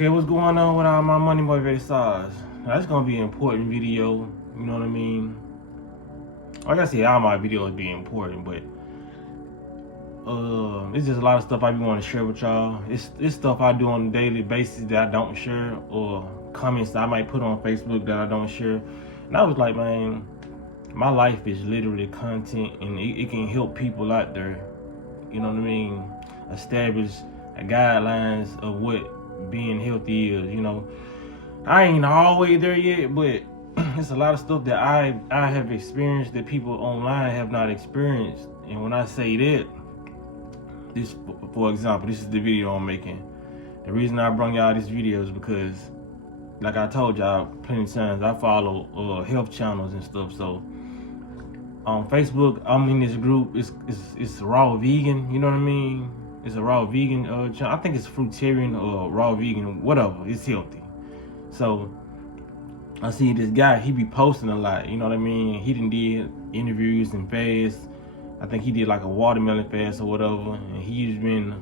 Okay, what's going on with all my money motivated stars? Now, that's gonna be an important video, you know what I mean? Like I said, all my videos be important, but it's just a lot of stuff I be wanting to share with y'all. It's stuff I do on a daily basis that I don't share, or comments that I might put on Facebook that I don't share. And I was like, man, my life is literally content, and it can help people out there, you know what I mean? Establish guidelines of what being healthy is, you know. I ain't all the way there yet, but it's a lot of stuff that I have experienced that people online have not experienced. And when I say that, this, for example, this is the video I'm making. The reason I brought y'all this video is because, like I told y'all plenty of times, I follow health channels and stuff. So on Facebook, I'm in this group. It's raw vegan. You know what I mean? It's a raw vegan channel. I think it's fruitarian or raw vegan, whatever. It's healthy. So I see this guy. He be posting a lot. You know what I mean? He done did interviews and fasts. I think he did like a watermelon fast or whatever. And he's been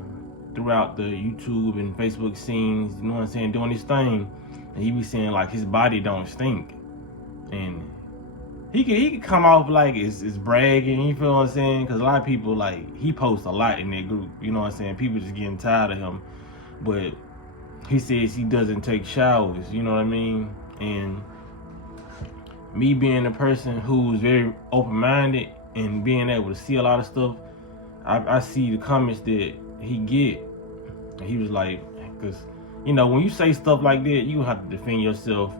throughout the YouTube and Facebook scenes. You know what I'm saying? Doing his thing. And he be saying like his body don't stink. And he could come off like it's bragging, you feel what I'm saying? Because a lot of people, like, he posts a lot in that group, you know what I'm saying? People just getting tired of him. But he says he doesn't take showers, you know what I mean? And me being a person who's very open-minded and being able to see a lot of stuff, I see the comments that he get. And he was like, because, you know, when you say stuff like that, you have to defend yourself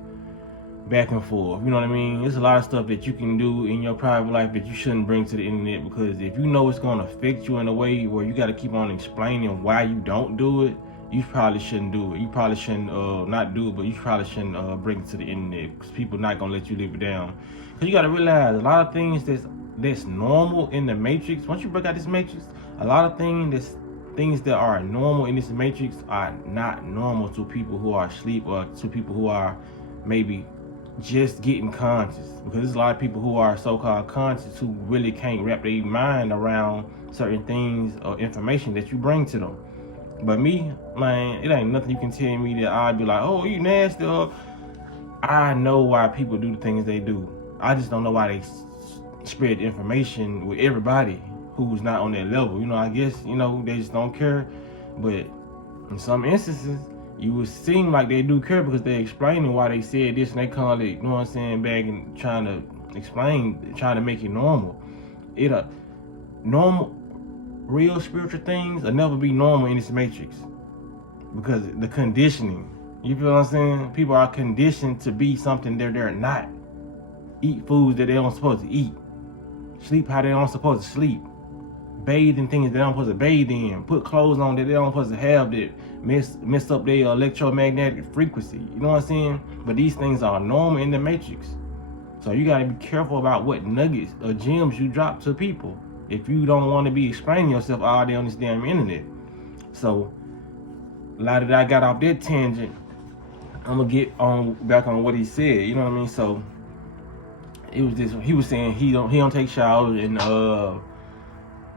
back and forth, you know what I mean? There's a lot of stuff that you can do in your private life that you shouldn't bring to the internet, because if you know it's going to affect you in a way where you got to keep on explaining why you don't do it, you probably shouldn't do it. You probably shouldn't not do it, but you probably shouldn't bring it to the internet, because people not going to let you live it down. Because you got to realize a lot of things that's normal in the matrix. Once you break out this matrix, a lot of things that are normal in this matrix are not normal to people who are asleep, or to people who are maybe just getting conscious, because there's a lot of people who are so-called conscious who really can't wrap their mind around certain things or information that you bring to them. But me, man, it ain't nothing you can tell me that I'd be like, oh, you nasty. I know why people do the things they do. I just don't know why they spread the information with everybody who's not on that level. You know, I guess, you know, they just don't care. But in some instances, you would seem like they do care, because they're explaining why they said this, and they call it, you know what I'm saying, back and trying to explain, trying to make it normal. Normal, real spiritual things will never be normal in this matrix, because the conditioning, you feel what I'm saying? People are conditioned to be something they're not. Eat foods that they don't supposed to eat. Sleep how they don't supposed to sleep. Bathe in things they don't supposed to bathe in. Put clothes on that they don't supposed to have that mess up their electromagnetic frequency. You know what I'm saying? But these things are normal in the matrix. So you gotta be careful about what nuggets or gems you drop to people, if you don't want to be explaining yourself all day on this damn internet. So a lot of that, I got off that tangent. I'm gonna get back on what he said. You know what I mean? So it was this. He was saying he don't take showers, and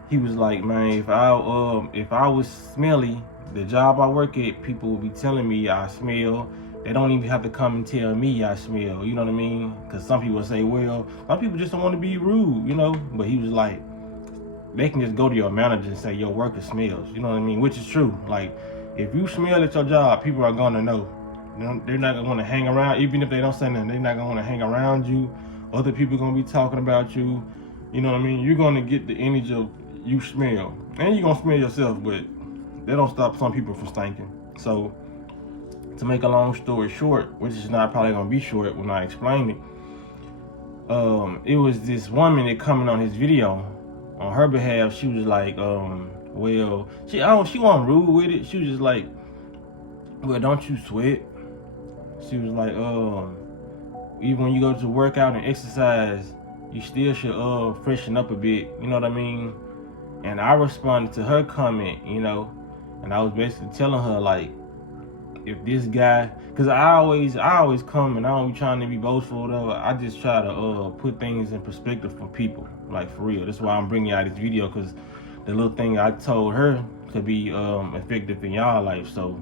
he was like, man, if I was smelly, the job I work at, people would be telling me I smell. They don't even have to come and tell me I smell. You know what I mean? Because some people say, well, some people just don't want to be rude, you know. But he was like, they can just go to your manager and say your worker smells. You know what I mean? Which is true. Like, if you smell at your job, people are gonna know. They're not gonna want to hang around, even if they don't say nothing. They're not gonna want to hang around you. Other people gonna be talking about you. You know what I mean? You're gonna get the image of you smell, and you're gonna smell yourself, but that don't stop some people from stinking. So to make a long story short, which is not probably gonna be short when I explain it was this woman that coming on his video on her behalf. She was like, well, she wasn't rude with it. She was just like, well, don't you sweat? She was like, even when you go to work out and exercise, you still should freshen up a bit. You know what I mean? And I responded to her comment, you know, and I was basically telling her, like, if this guy, because I always come, and I don't be trying to be boastful or whatever. I just try to put things in perspective for people, like, for real. That's why I'm bringing out this video, because the little thing I told her could be effective in y'all life. So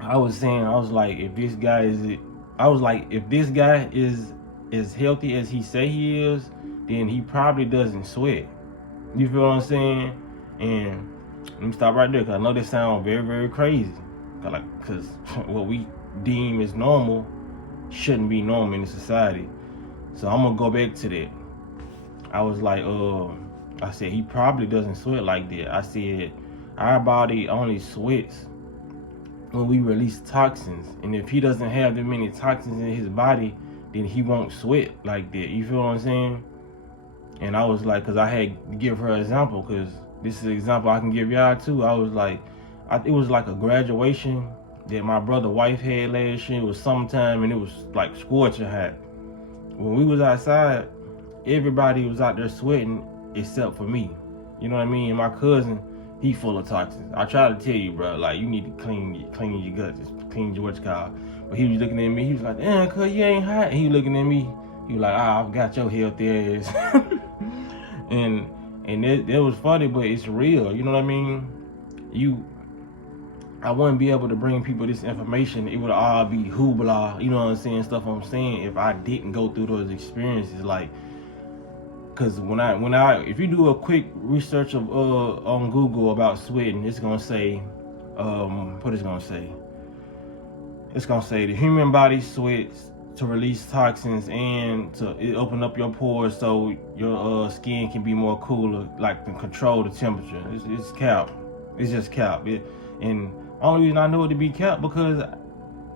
I was saying, I was like, if this guy is, I was like, if this guy is as healthy as he say he is, then he probably doesn't sweat. You feel what I'm saying? And let me stop right there, because I know this sounds very, very crazy. Cause what we deem as normal shouldn't be normal in the society. So I'm gonna go back to that. I was like, I said he probably doesn't sweat like that. I said our body only sweats when we release toxins, and if he doesn't have that many toxins in his body, then he won't sweat like that. You feel what I'm saying? And I was like, cause I had to give her an example, cause this is an example I can give y'all too. I was like, it was like a graduation that my brother's wife had last year. It was summertime and it was like scorching hot. When we was outside, everybody was out there sweating except for me. You know what I mean? And my cousin, he full of toxins. I try to tell you, bro, like you need to clean your guts, just clean your what's called. But he was looking at me, he was like, damn, cuz you ain't hot. And he looking at me, he was like, I've got your healthy ass. and it was funny, but it's real. You know what I mean? I wouldn't be able to bring people this information. It would all be hoopla, you know what I'm saying? Stuff I'm saying if I didn't go through those experiences. Like, cause if you do a quick research of on Google about sweating, it's gonna say, what it's gonna say? It's gonna say the human body sweats to release toxins and to open up your pores so your skin can be more cooler, like to control the temperature. It's cap. It's just cap. And only reason I know it to be cap because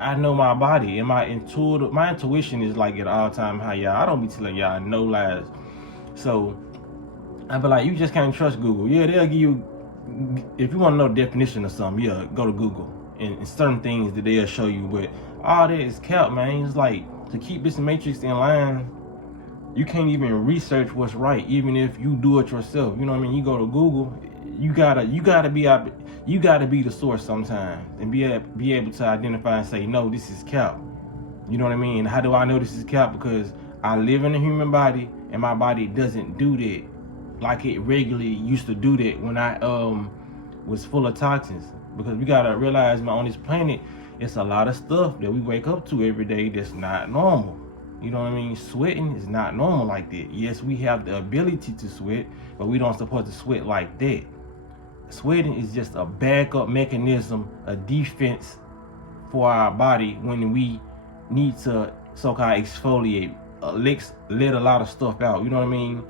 I know my body and my intuition is like at all time high, y'all. I don't be telling y'all no lies. So I be like, you just can't trust Google. Yeah, they'll give you, if you want to know the definition of something, yeah, go to Google and certain things that they'll show you. But all that is cap, man. It's like to keep this matrix in line, you can't even research what's right, even if you do it yourself. You know what I mean? You go to Google, you gotta be the source sometimes and be able to identify and say, no, this is cap. You know what I mean? And how do I know this is cap? Because I live in a human body and my body doesn't do that like it regularly used to do that when I was full of toxins. Because we gotta realize, man, on this planet, it's a lot of stuff that we wake up to every day that's not normal. You know what I mean? Sweating is not normal like that. Yes, we have the ability to sweat, but we don't supposed to sweat like that. Sweating is just a backup mechanism, a defense for our body when we need to so-called exfoliate, let a lot of stuff out. You know what I mean?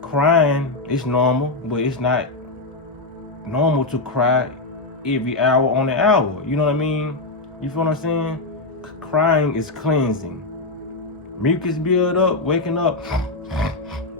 Crying is normal, but it's not normal to cry every hour on the hour. You know what I mean? You feel what I'm saying? Crying is cleansing. Mucus build up, waking up.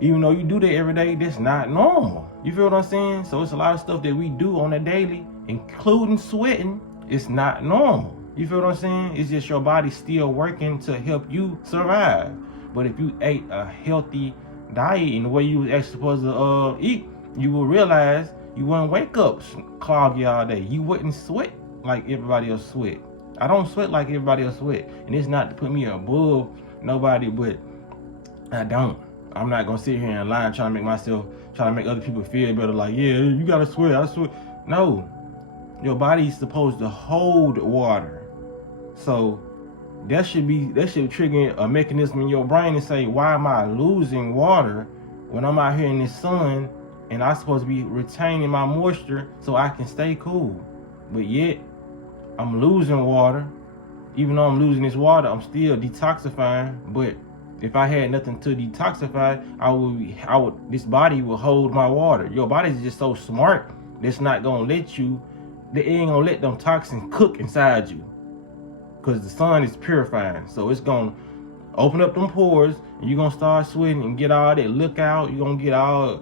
Even though you do that every day, that's not normal. You feel what I'm saying? So it's a lot of stuff that we do on a daily, including sweating, it's not normal. You feel what I'm saying? It's just your body still working to help you survive. But if you ate a healthy diet in the way you was actually supposed to eat, you will realize you wouldn't wake up cloggy all day. You wouldn't sweat like everybody else sweat. I don't sweat like everybody else sweat. And it's not to put me above nobody, but I don't. I'm not gonna sit here and lie and try to make other people feel better. Like, yeah, you gotta sweat. I sweat. No, your body's supposed to hold water. So that should trigger a mechanism in your brain and say, why am I losing water when I'm out here in the sun and I'm supposed to be retaining my moisture so I can stay cool? But yet I'm losing water. Even though I'm losing this water, I'm still detoxifying. But if I had nothing to detoxify, this body will hold my water. Your body's just so smart that's not gonna let you, they ain't gonna let them toxins cook inside you. Cause the sun is purifying. So it's gonna open up them pores and you're gonna start sweating and get all that look out. You're gonna get all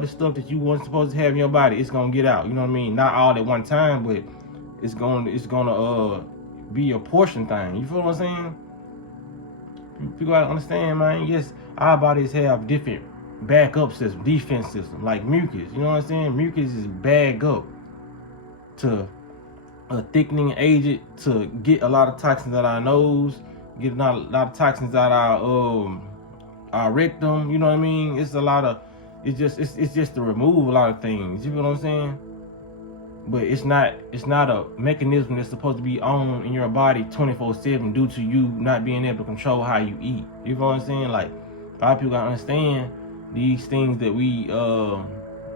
the stuff that you weren't supposed to have in your body. It's gonna get out. You know what I mean? Not all at one time, but it's gonna be a portion thing. You feel what I'm saying? People gotta understand, man. Yes, our bodies have different backup system, defense system, like mucus. You know what I'm saying? Mucus is back up to a thickening agent to get a lot of toxins out our nose, get a lot of toxins out our rectum. You know what I mean? It's just to remove a lot of things. You feel what I'm saying? but it's not a mechanism that's supposed to be on in your body 24/7 due to you not being able to control how you eat. You know what I'm saying? Like, a lot of people gotta understand these things that we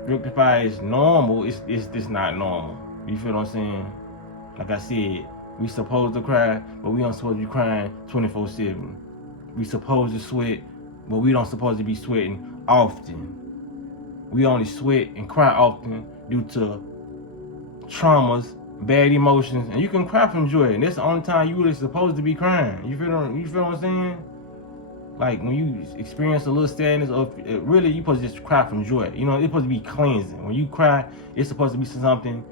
rectify as normal. It's just not normal. You feel what I'm saying? Like I said, we supposed to cry, but we don't supposed to be crying 24/7. We supposed to sweat, but we don't supposed to be sweating often. We only sweat and cry often due to traumas, bad emotions, and you can cry from joy, and that's the only time you really supposed to be crying. You feel what I'm saying? Like, when you experience a little sadness, or really, you supposed to just cry from joy. You know, it's supposed to be cleansing. When you cry, it's supposed to be something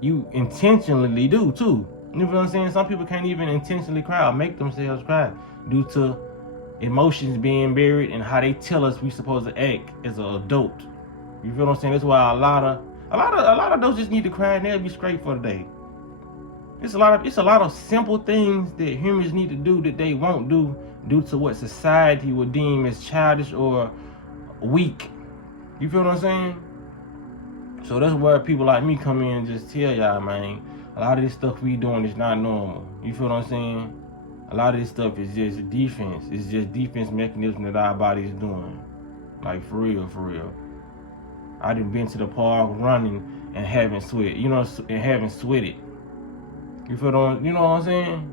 you intentionally do too. You know what I'm saying? Some people can't even intentionally cry or make themselves cry due to emotions being buried and how they tell us we supposed to act as an adult. You feel what I'm saying? That's why a lot of those just need to cry and they'll be straight for the day. It's a lot of simple things that humans need to do that they won't do due to what society would deem as childish or weak. You feel what I'm saying? So that's where people like me come in and just tell y'all, man, a lot of this stuff we doing is not normal. You feel what I'm saying? A lot of this stuff is just defense. It's just defense mechanism that our body is doing. Like, for real, for real. I done been to the park running and haven't sweat. You know, and haven't sweated. You know what I'm saying?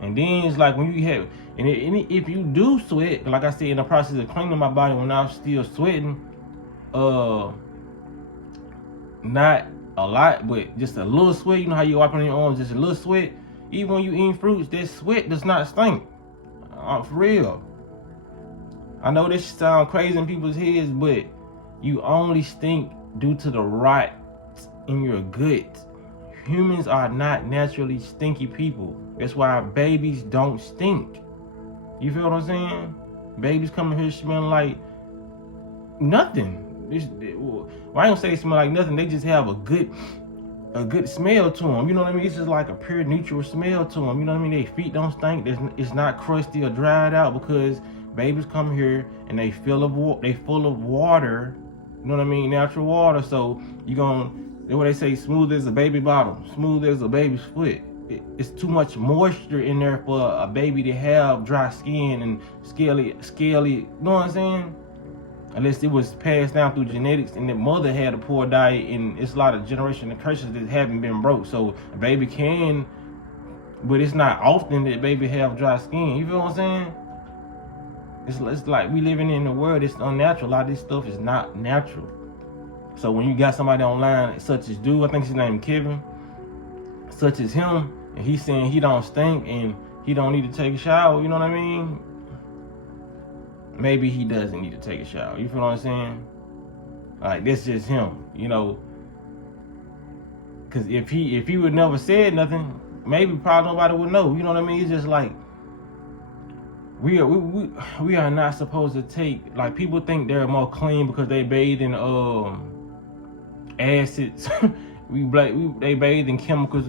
And then it's like when you have, and if you do sweat, like I said, in the process of cleaning my body when I was still sweating, not a lot, but just a little sweat. You know how you wipe on your arms, just a little sweat. Even when you eat fruits, that sweat does not stink. For real. I know this sounds crazy in people's heads, but you only stink due to the rot in your gut. Humans are not naturally stinky people. That's why babies don't stink. You feel what I'm saying? Babies come in here smelling like nothing. Well, I don't say they smell like nothing. They just have a good smell to them. You know what I mean? It's just like a pure neutral smell to them. You know what I mean? Their feet don't stink. It's not crusty or dried out because babies come here and they full of water. You know what I mean? Natural water. So that's what they say, smooth as a baby bottom, smooth as a baby's foot. It's too much moisture in there for a baby to have dry skin and scaly. You know what I'm saying? Unless it was passed down through genetics and the mother had a poor diet, and it's a lot of generational curses that haven't been broke. So a baby can, but it's not often that baby have dry skin. You feel what I'm saying? It's like we living in a world that's unnatural. A lot of this stuff is not natural. So when you got somebody online such as dude, I think his name Kevin, such as him, and he's saying he don't stink and he don't need to take a shower, you know what I mean? Maybe he doesn't need to take a shower. You feel what I'm saying? Like, that's just him, you know. Cause if he would never said nothing, maybe probably nobody would know. You know what I mean? It's just like we are not supposed to take, like, people think they're more clean because they bathe in acids. they bathe in chemicals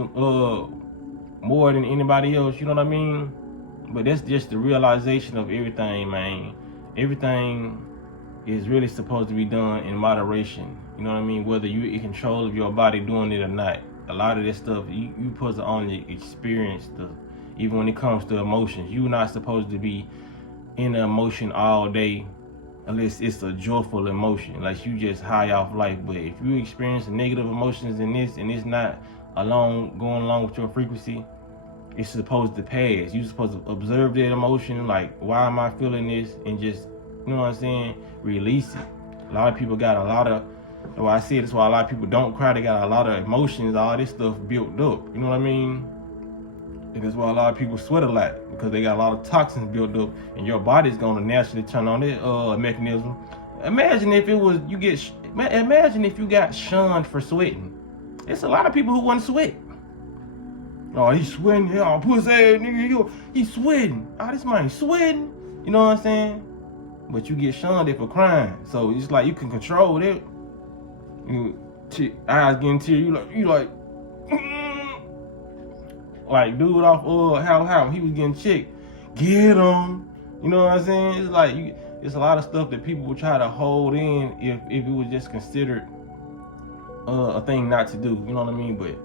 more than anybody else. You know what I mean? But that's just the realization of everything, man. Everything is really supposed to be done in moderation. You know what I mean? Whether you're in control of your body doing it or not. A lot of this stuff, you supposed to only experience even when it comes to emotions. You're not supposed to be in an emotion all day unless it's a joyful emotion. Like, you just high off life. But if you experience negative emotions in this and it's not going along with your frequency, it's supposed to pass. You're supposed to observe that emotion, like, why am I feeling this? And just, you know what I'm saying, release it. A lot of people got a lot of, well, I see that's why a lot of people don't cry. They got a lot of emotions, all this stuff built up. You know what I mean? And that's why a lot of people sweat a lot, because they got a lot of toxins built up, and your body's gonna naturally turn on that mechanism. Imagine if you got shunned for sweating. It's a lot of people who wouldn't sweat. Oh, he's sweating. Oh, pussy ass nigga, he's sweating. Oh, this man sweating. You know what I'm saying? But you get shunned for crying. So it's like you can control it. Eyes getting teary. You like, like dude off how he was getting chick. Get him. You know what I'm saying? It's like it's a lot of stuff that people would try to hold in if it was just considered a thing not to do. You know what I mean? But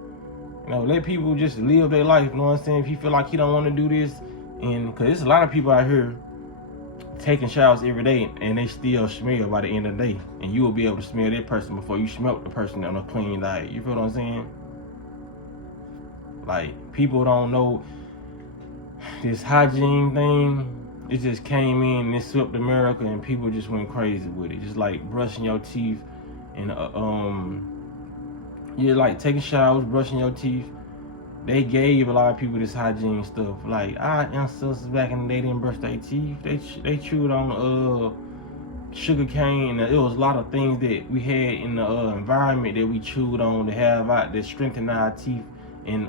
let people just live their life. You know what I'm saying? If you feel like he don't want to do this, and because there's a lot of people out here taking showers every day and they still smell by the end of the day, and you will be able to smell that person before you smell the person on a clean diet. You feel what I'm saying? Like, people don't know this hygiene thing. It just came in and it swept America, and people just went crazy with it. Just like brushing your teeth and you're like taking showers, brushing your teeth. They gave a lot of people this hygiene stuff. Like, our ancestors back in the day didn't brush their teeth. They chewed on sugar cane, and it was a lot of things that we had in the environment that we chewed on to have out that strengthen our teeth. And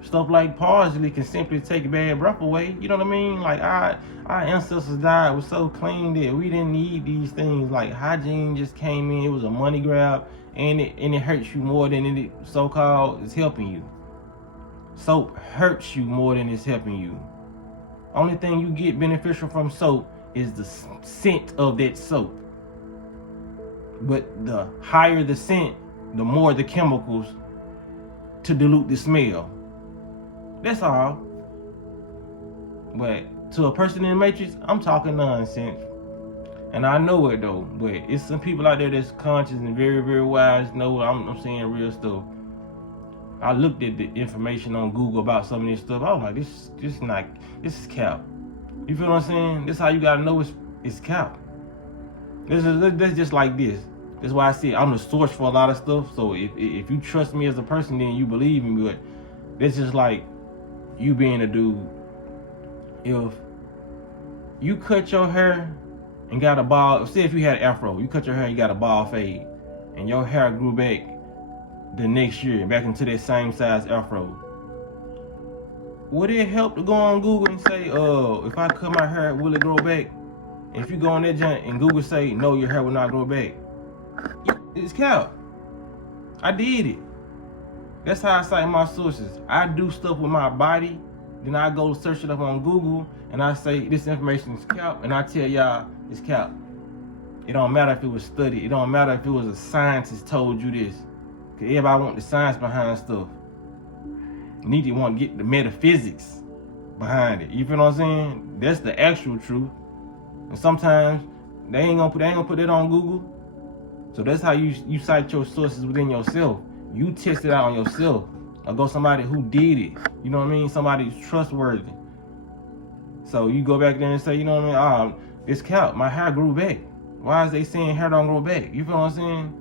stuff like parsley can simply take bad breath away. You know what I mean? Like, our ancestors died was so clean that we didn't need these things. Like, hygiene just came in. It was a money grab, and it hurts you more than it so-called is helping you. Soap hurts you more than it's helping you. Only thing you get beneficial from soap is the scent of that soap. But the higher the scent, the more the chemicals to dilute the smell. That's all. But to a person in the Matrix, I'm talking nonsense. And I know it though. But it's some people out there that's conscious and very, very wise. Know I'm saying real stuff. I looked at the information on Google about some of this stuff. I was like, this is cap. You feel what I'm saying? This is how you gotta know it's cap. That's just like this. That's why I say I'm the source for a lot of stuff. So if you trust me as a person, then you believe me. But that's just like you being a dude. If you cut your hair and got a bald, say if you had an afro, you cut your hair and you got a bald fade, and your hair grew back the next year, back into that same size afro, would it help to go on Google and say, if I cut my hair, will it grow back? And if you go on that junk and Google say, no, your hair will not grow back, it's cap. I did it. That's how I cite my sources. I do stuff with my body, then I go search it up on Google, and I say this information is cap, and I tell y'all it's cap. It don't matter if it was studied. It don't matter if it was a scientist told you this. Cause everybody want the science behind stuff. You need to want to get the metaphysics behind it. You feel what I'm saying? That's the actual truth. And sometimes they ain't gonna put that on Google. So that's how you cite your sources within yourself. You test it out on yourself. Or go somebody who did it. You know what I mean? Somebody who's trustworthy. So you go back there and say, you know what I mean? It's cap. My hair grew back. Why is they saying hair don't grow back? You feel what I'm saying?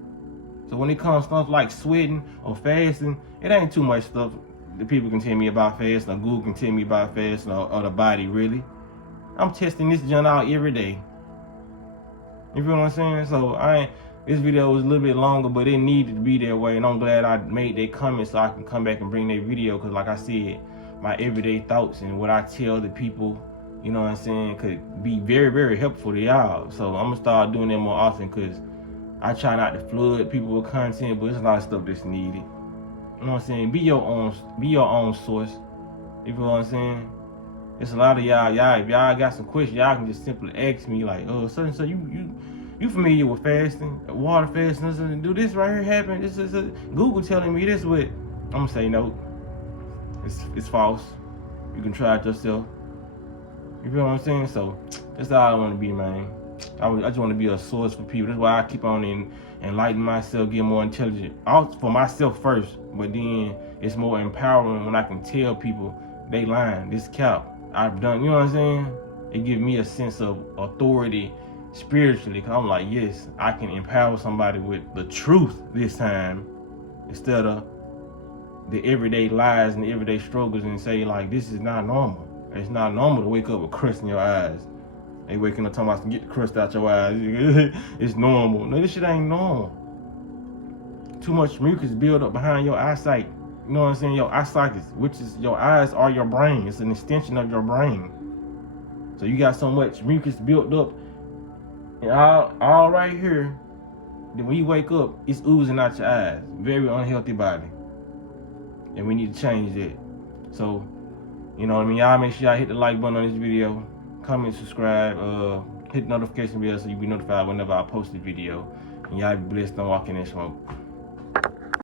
So when it comes to stuff like sweating or fasting, it ain't too much stuff that people can tell me about fasting, or Google can tell me about fasting, or the body really. I'm testing this junk out every day. You feel what I'm saying? So this video was a little bit longer, but it needed to be that way, and I'm glad I made that comment so I can come back and bring that video, because like I said, my everyday thoughts and what I tell the people, you know what I'm saying, could be very, very helpful to y'all. So I'm gonna start doing that more often, because I try not to flood people with content, but there's a lot of stuff that's needed. You know what I'm saying? Be your own source. You feel what I'm saying? There's a lot of y'all, if y'all got some questions, y'all can just simply ask me, like, so you familiar with fasting, water fasting, do this right here happen? This is Google telling me this, but I'm gonna say no. It's false. You can try it yourself. You feel what I'm saying? So that's all I want to be, man. I just want to be a source for people. That's why I keep on enlightening myself, get more intelligent. For myself first, but then it's more empowering when I can tell people they lying. This cap I've done. You know what I'm saying? It gives me a sense of authority spiritually. Cause I'm like, yes, I can empower somebody with the truth this time, instead of the everyday lies and the everyday struggles, and say like, this is not normal. It's not normal to wake up with crust in your eyes. They waking up talking about to get the crust out your eyes. It's normal. No, this shit ain't normal. Too much mucus build up behind your eyesight. You know what I'm saying? Your eyesight, which is your eyes are your brain. It's an extension of your brain. So you got so much mucus built up, and all right here, that when you wake up, it's oozing out your eyes. Very unhealthy body. And we need to change that. So, you know what I mean? Y'all make sure y'all hit the like button on this video. Comment, subscribe, hit the notification bell so you be notified whenever I post a video. And y'all be blessed and walk in that smoke.